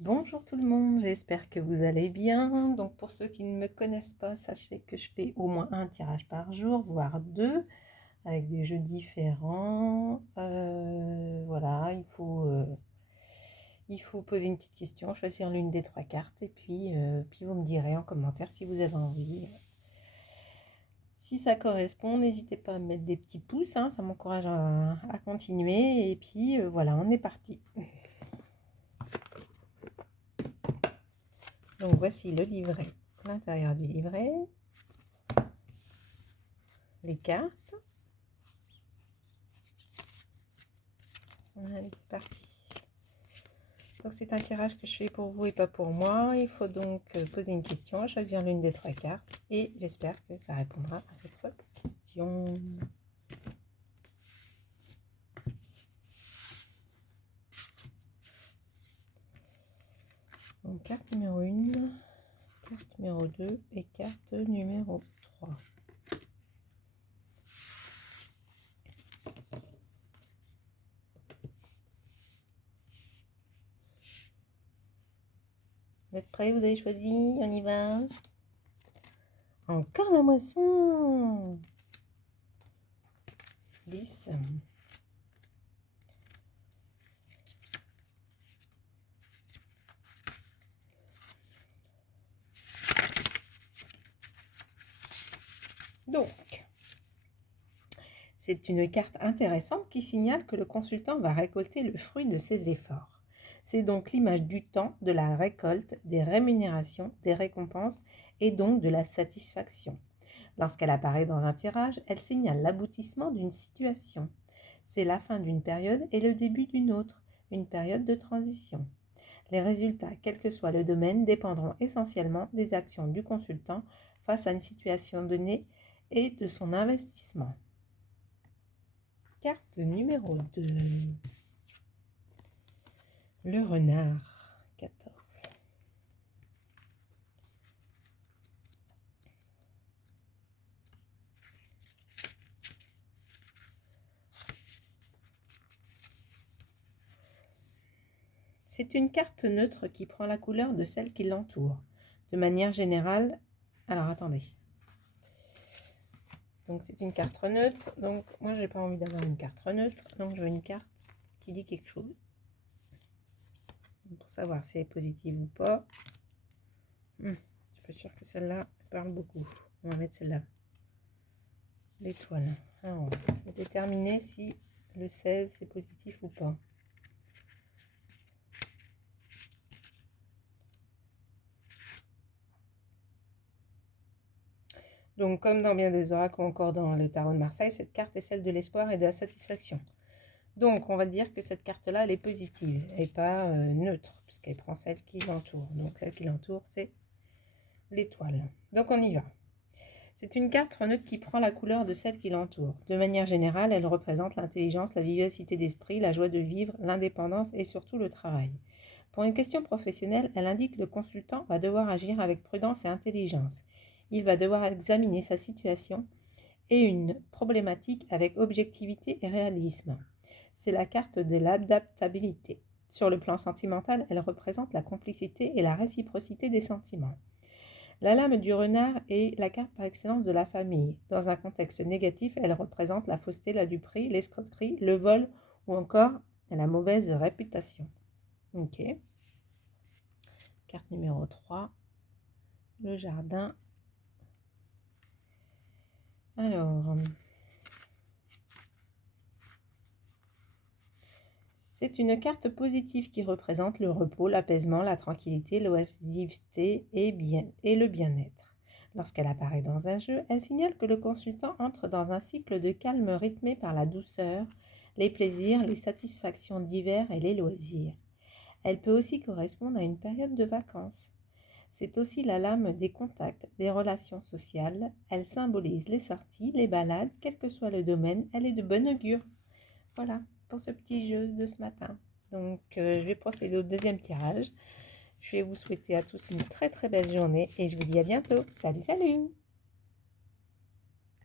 Bonjour tout le monde, j'espère que vous allez bien. Donc pour ceux qui ne me connaissent pas, sachez que je fais au moins un tirage par jour, voire deux, avec des jeux différents. Voilà, il faut poser une petite question, choisir l'une des trois cartes, et puis vous me direz en commentaire si vous avez envie. Si ça correspond, n'hésitez pas à me mettre des petits pouces, hein, ça m'encourage à continuer. Et puis voilà, on est parti. Donc voici le livret, l'intérieur du livret, les cartes. Allez, c'est parti. Donc c'est un tirage que je fais pour vous et pas pour moi. Il faut donc poser une question, choisir l'une des trois cartes et j'espère que ça répondra à votre question. Donc carte numéro 1, carte numéro 2 et carte numéro 3. Vous êtes prêts? Vous avez choisi? On y va. Encore la moisson. 10. Donc, c'est une carte intéressante qui signale que le consultant va récolter le fruit de ses efforts. C'est donc l'image du temps, de la récolte, des rémunérations, des récompenses et donc de la satisfaction. Lorsqu'elle apparaît dans un tirage, elle signale l'aboutissement d'une situation. C'est la fin d'une période et le début d'une autre, une période de transition. Les résultats, quel que soit le domaine, dépendront essentiellement des actions du consultant face à une situation donnée et de son investissement. Carte numéro 2. Le renard, 14. C'est une carte neutre qui prend la couleur de celle qui l'entoure. De manière générale, alors attendez. Donc c'est une carte neutre, donc moi j'ai pas envie d'avoir une carte neutre, donc je veux une carte qui dit quelque chose. Pour savoir si elle est positive ou pas. Je suis pas sûre que celle-là parle beaucoup. On va mettre celle-là. L'étoile. Alors, on va déterminer si le 16 c'est positif ou pas. Donc, comme dans bien des oracles ou encore dans le tarot de Marseille, cette carte est celle de l'espoir et de la satisfaction. Donc, on va dire que cette carte-là, elle est positive et pas neutre, puisqu'elle prend celle qui l'entoure. Donc, celle qui l'entoure, c'est l'étoile. Donc, on y va. C'est une carte neutre qui prend la couleur de celle qui l'entoure. De manière générale, elle représente l'intelligence, la vivacité d'esprit, la joie de vivre, l'indépendance et surtout le travail. Pour une question professionnelle, elle indique que le consultant va devoir agir avec prudence et intelligence. Il va devoir examiner sa situation et une problématique avec objectivité et réalisme. C'est la carte de l'adaptabilité. Sur le plan sentimental, elle représente la complicité et la réciprocité des sentiments. La lame du renard est la carte par excellence de la famille. Dans un contexte négatif, elle représente la fausseté, la duperie, l'escroquerie, le vol ou encore la mauvaise réputation. Ok. Carte numéro 3, le jardin. Alors, c'est une carte positive qui représente le repos, l'apaisement, la tranquillité, l'oisiveté et le bien-être. Lorsqu'elle apparaît dans un jeu, elle signale que le consultant entre dans un cycle de calme rythmé par la douceur, les plaisirs, les satisfactions divers et les loisirs. Elle peut aussi correspondre à une période de vacances. C'est aussi la lame des contacts, des relations sociales. Elle symbolise les sorties, les balades, quel que soit le domaine. Elle est de bon augure. Voilà pour ce petit jeu de ce matin. Donc, je vais procéder au deuxième tirage. Je vais vous souhaiter à tous une très très belle journée et je vous dis à bientôt. Salut, salut!